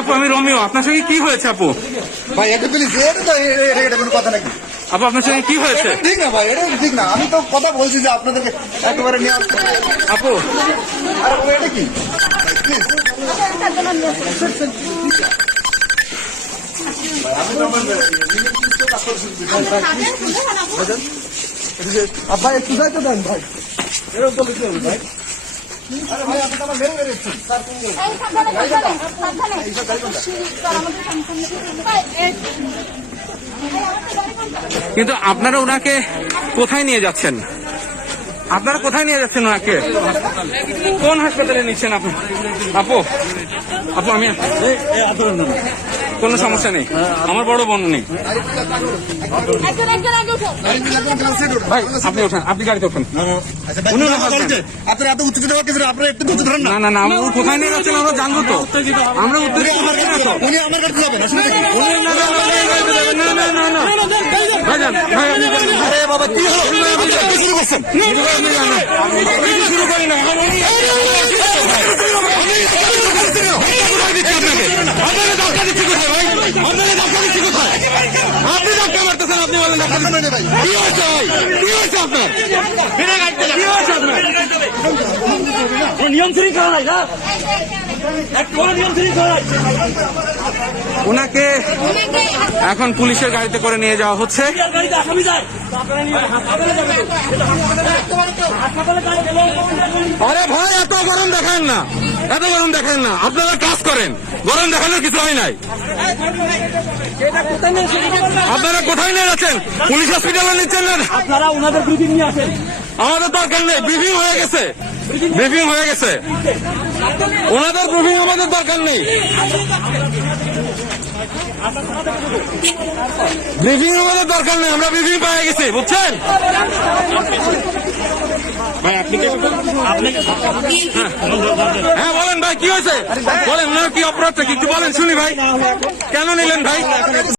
আপু আমি রমিও, আপনার সঙ্গে কি হয়েছে আপু? ভাই এটা প্লিজ, এটা কোনো কথা নাকি? আপু আপনার সঙ্গে কি হয়েছে? ঠিক না ভাই, এটা ঠিক না। আমি তো কথা বলছি যে আপনাদেরকে একেবারে নিয়ে আসতে। আপু আর এটা কি প্লিজ, ভাই একটু যাইতে দেন ভাই, এরকম বলে কি হবে ভাই? আরে ভাই আপনি তো আমার মেরে মেরেছেন স্যার। কিন্তু আপনারা ওনাকে কোথায় নিয়ে যাচ্ছেন? আপনারা কোথায় নিয়ে যাচ্ছেন ওনাকে? কোন হাসপাতালে নিচ্ছেন আপনি? আপু আপু আমি কোনো সমস্যা নেই, আমার বড় বোন নেই। ভাই আপনি ওঠেন, আপনি গাড়িতে ওঠেন। উনি ওনার husband। আপনার এত উত্তেজিত হওয়ার কিছু না, আপনারা একটু ধৈর্য ধরেন না। না না না, আমরা কোথায় নিয়ে যাচ্ছেন আমরা জানবো তো। আমরা উত্তেজিত হচ্ছি না তো। উনি আমার কাছে যাবেন আসলে কি? না না না না, ভাই যান, ভাই আপনি যান। আরে বাবা কি হলো? আপনি শুরু করছেন। আমি শুরু করি না। আপনি ধাক্কা মারতেছেন, আপনি বলেন ধাক্কা দিচ্ছেন। ভাই কি হয়েছে ভাই? কি হয়েছে আপনার? কি হয়েছে আপনার? নিয়ম শৃঙ্খলা নাই না, একটু নিয়ম শৃঙ্খলা নাই। ওনাকে এখন পুলিশের গাড়িতে করে নিয়ে যাওয়া হচ্ছে। গাড়িতে আসামি যায়, আপনারা নিয়ে হাসপাতালে যাবেন। হাসপাতালে কাজ গেল। আরে ভাই এত গরম দেখান না, এত গরম দেখেন না। আপনারা কাজ করেন, গরম দেখানোর কিছু হয় নাই। আপনারা কোথায় নিয়ে যাচ্ছেন? পুলিশ হসপিটালে নিচ্ছেন না? আপনারা ওনাদের ব্রিফিং নিয়ে আসেন। আমাদের দরকার নেই, ব্রিফিং হয়ে গেছে, ব্রিফিং হয়ে গেছে। ওনাদের ব্রিফিং আমাদের দরকার নেই, ব্রিফিং আমাদের দরকার নেই, আমরা ব্রিফিং পেয়ে গেছি, বুঝছেন? হ্যাঁ বলেন ভাই কি হয়েছে, বলেন ওনার কি অপরাধটা কি একটু বলেন শুনি ভাই। কেন নিলেন ভাই?